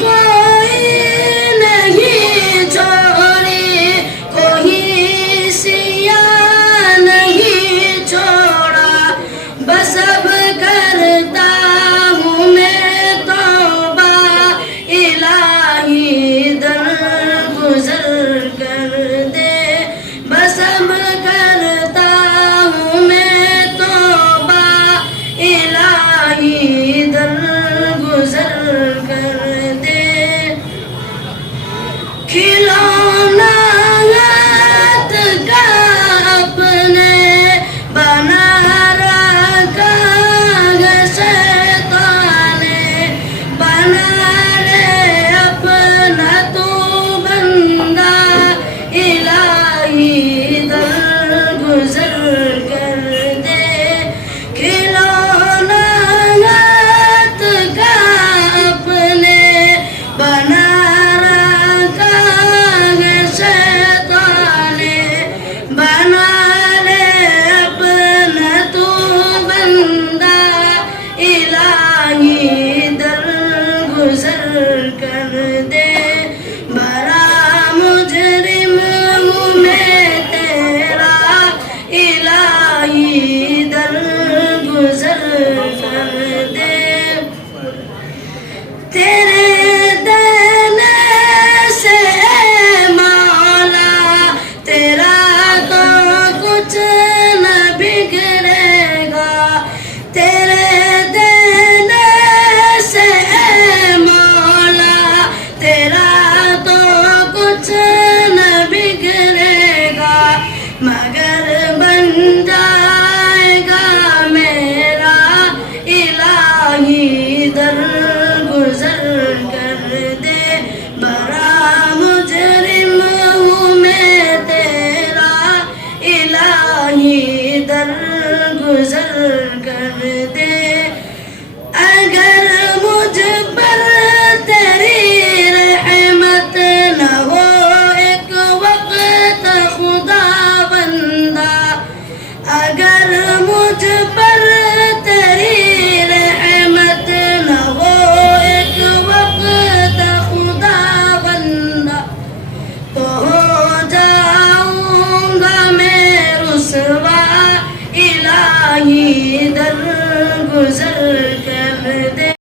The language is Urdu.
کوئی نہیں چھوڑی، کوئی سیاہ نہیں چھوڑا، بس اب کرتا ہوں میں توبہ، الہی درگزر کر دے، بس اب کرتا ہوں میں توبہ، الہی درگزر کر دے۔ کھلونا ہاتھ کا اپنے بنا رکھا ہے شیطان نے، بنا لے اپنا تو بندہ، الہی درگزر کر دے۔ کھلونا ہاتھ کا اپنے بنا رکھا ہے شیطان نے، بنا لے اپنا تو بندہ، الہی درگزر کر دے۔